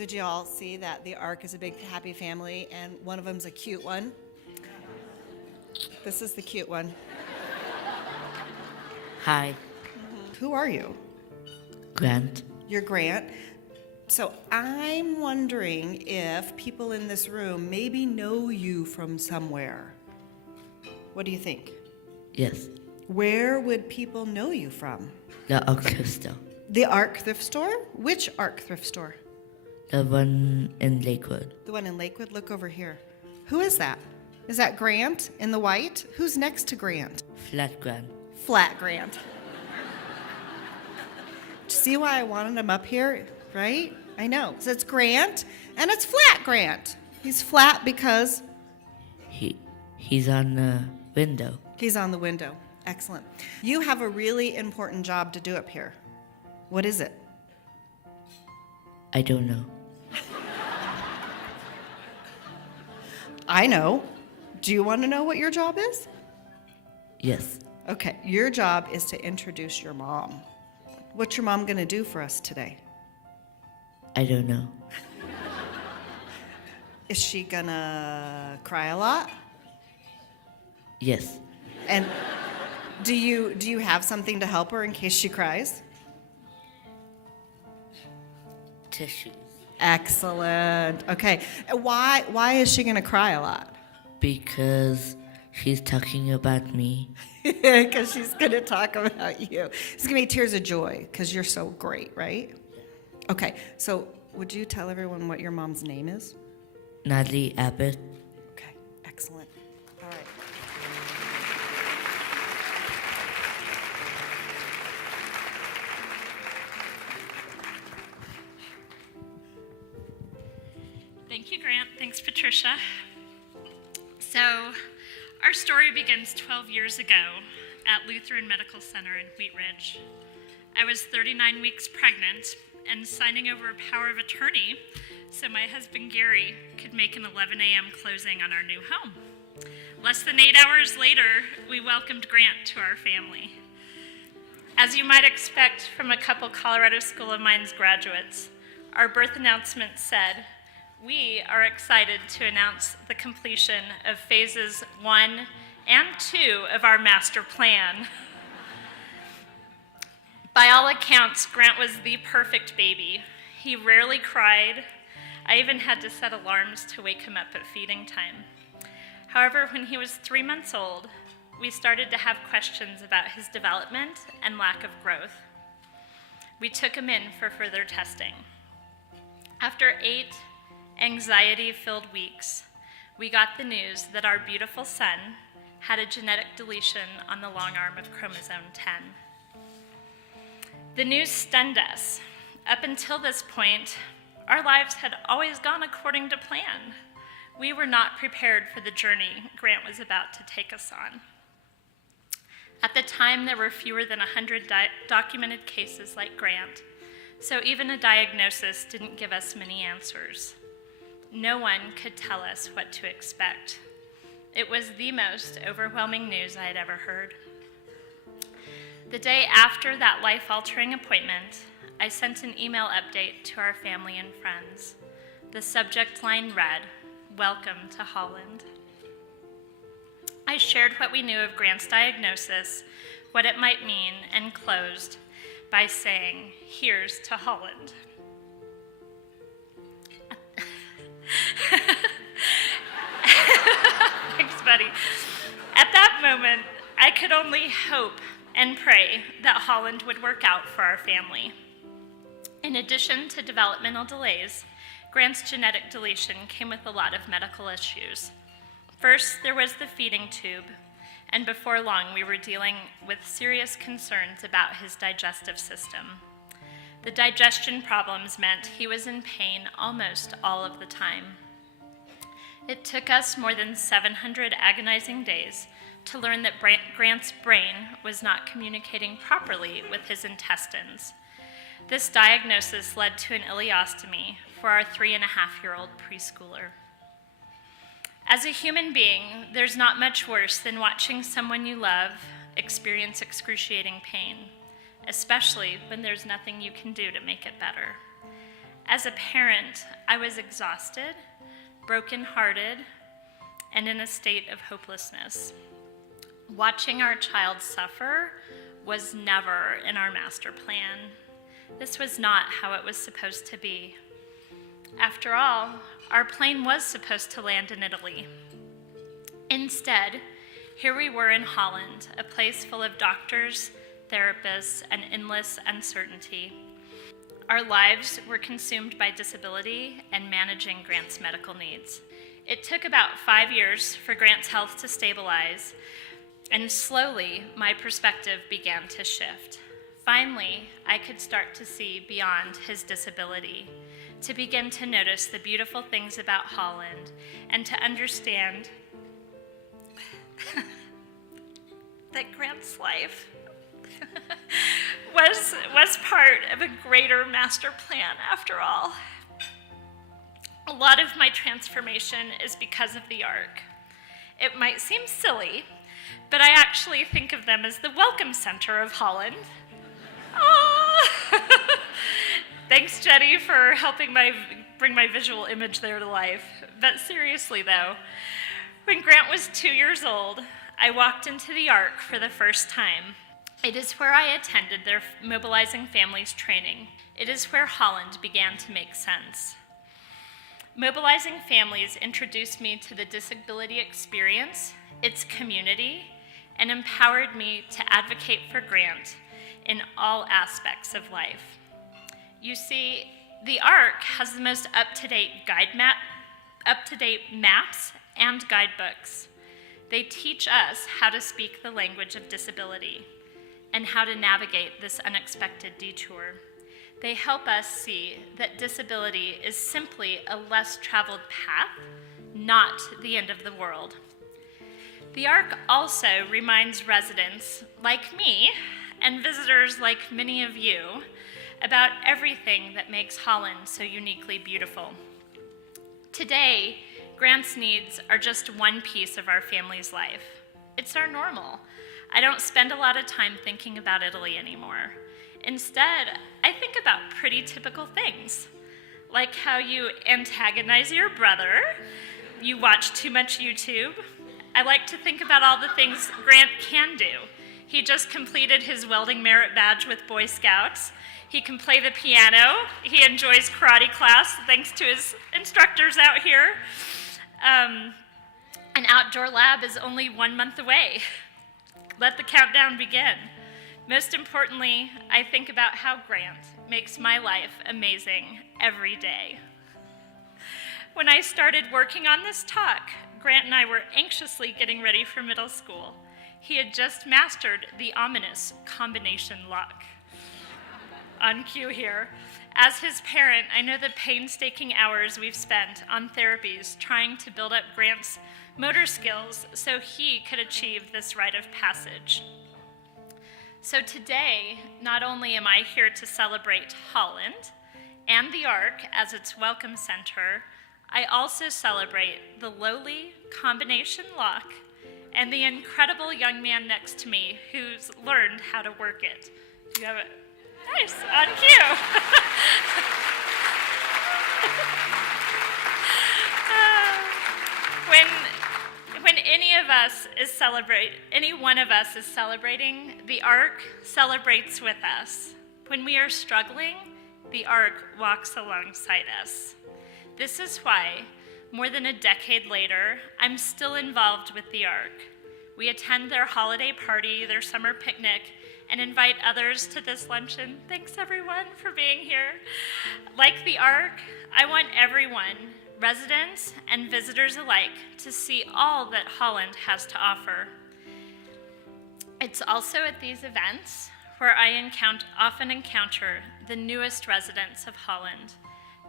Did you all see that the Ark is a big happy family and one of them's a cute one? This is the cute one. Hi, Who are you? Grant. You're Grant. So I'm wondering if people in this room maybe know you from somewhere. What do you think? Yes, Where would people know you from? the orchestra. The Ark thrift store? Which Ark thrift store? The one in Lakewood. The one in Lakewood? Look over here. Who is that? Is that Grant in the white? Who's next to Grant? Flat Grant. Flat Grant. See why I wanted him up here, right? I know. So it's Grant and it's Flat Grant. He's flat because He's on the window. he's on the window. Excellent. You have a really important job to do up here. What is it? I don't know. I know. Do you want to know what your job is? Yes, Okay, your job is to introduce your mom. What's your mom going to do for us today? I don't know. Is she going to cry a lot? Yes, And do you have something to help her in case she cries? tissue. Excellent. Okay. Why is she going to cry a lot? Because she's talking about me. Because she's going to talk about you. It's going to be tears of joy because you're so great, right? Okay. So would you tell everyone what your mom's name is? Natalie Abbott. Okay. Excellent. All right. Thank you, Grant. Thanks, Patricia. So, our story begins 12 years ago at Lutheran Medical Center in Wheat Ridge. I was 39 weeks pregnant and signing over a power of attorney so my husband Gary could make an 11 a.m. closing on our new home. Less than 8 hours later, we welcomed Grant to our family. As you might expect from a couple Colorado School of Mines graduates, our birth announcement said, "We are excited to announce the completion of phases 1 and 2 of our master plan." By all accounts, Grant was the perfect baby. He rarely cried. I even had to set alarms to wake him up at feeding time. However, when he was 3 months old, we started to have questions about his development and lack of growth. We took him in for further testing. After 8 anxiety-filled weeks, we got the news that our beautiful son had a genetic deletion on the long arm of chromosome 10. The news stunned us. Up until this point, our lives had always gone according to plan. We were not prepared for the journey Grant was about to take us on. At the time, there were fewer than 100 documented cases like Grant, so even a diagnosis didn't give us many answers. No one could tell us what to expect. It was the most overwhelming news I had ever heard. The day after that life-altering appointment, I sent an email update to our family and friends. The subject line read, "Welcome to Holland." I shared what we knew of Grant's diagnosis, what it might mean, and closed by saying, "Here's to Holland." Thanks, buddy. At that moment, I could only hope and pray that Holland would work out for our family. In addition to developmental delays, Grant's genetic deletion came with a lot of medical issues. First, there was the feeding tube, and before long, we were dealing with serious concerns about his digestive system. The digestion problems meant he was in pain almost all of the time. It took us more than 700 agonizing days to learn that Grant's brain was not communicating properly with his intestines. This diagnosis led to an ileostomy for our 3.5-year-old preschooler. As a human being, there's not much worse than watching someone you love experience excruciating pain, especially when there's nothing you can do to make it better. As a parent, I was exhausted, brokenhearted, and in a state of hopelessness. Watching our child suffer was never in our master plan. This was not how it was supposed to be. After all, our plane was supposed to land in Italy. Instead, here we were in Holland, a place full of doctors, therapists, and endless uncertainty. Our lives were consumed by disability and managing Grant's medical needs. It took about 5 years for Grant's health to stabilize, and slowly my perspective began to shift. Finally, I could start to see beyond his disability, to begin to notice the beautiful things about Holland, and to understand that Grant's life was part of a greater master plan after all. A lot of my transformation is because of the Ark. It might seem silly, but I actually think of them as the welcome center of Holland. Oh! Thanks, Jenny, for helping bring my visual image there to life. But seriously, though, when Grant was 2 years old, I walked into the Ark for the first time. It is where I attended their Mobilizing Families training. It is where Holland began to make sense. Mobilizing Families introduced me to the disability experience, its community, and empowered me to advocate for Grant in all aspects of life. You see, the Ark has the most up-to-date maps and guidebooks. They teach us how to speak the language of disability and how to navigate this unexpected detour. They help us see that disability is simply a less traveled path, not the end of the world. The Ark also reminds residents like me and visitors like many of you about everything that makes Holland so uniquely beautiful. Today, Grant's needs are just one piece of our family's life. It's our normal. I don't spend a lot of time thinking about Italy anymore. Instead, I think about pretty typical things, like how you antagonize your brother, you watch too much YouTube. I like to think about all the things Grant can do. He just completed his welding merit badge with Boy Scouts. He can play the piano. He enjoys karate class, thanks to his instructors out here. An outdoor lab is only 1 month away. Let the countdown begin. Most importantly, I think about how Grant makes my life amazing every day. When I started working on this talk, Grant and I were anxiously getting ready for middle school. He had just mastered the ominous combination lock. On cue here. As his parent, I know the painstaking hours we've spent on therapies trying to build up Grant's motor skills so he could achieve this rite of passage. So today, not only am I here to celebrate Holland and the Ark as its welcome center, I also celebrate the lowly combination lock and the incredible young man next to me who's learned how to work it. Do you have it? Nice, on cue. When any one of us is celebrating, the Ark celebrates with us. When we are struggling, the Ark walks alongside us. This is why, more than a decade later, I'm still involved with the Ark. We attend their holiday party, their summer picnic, and invite others to this luncheon. Thanks everyone for being here. Like the Ark, I want everyone, residents and visitors alike, to see all that Holland has to offer. It's also at these events where I often encounter the newest residents of Holland.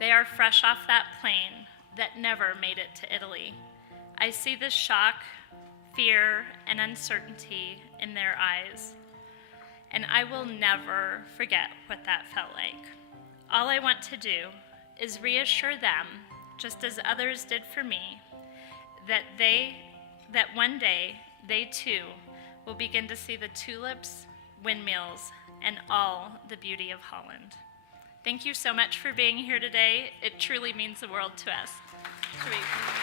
They are fresh off that plane that never made it to Italy. I see the shock, fear, and uncertainty in their eyes, and I will never forget what that felt like. All I want to do is reassure them, just as others did for me, that one day they too will begin to see the tulips, windmills, and all the beauty of Holland. Thank you so much for being here today. It truly means the world to us. Should we-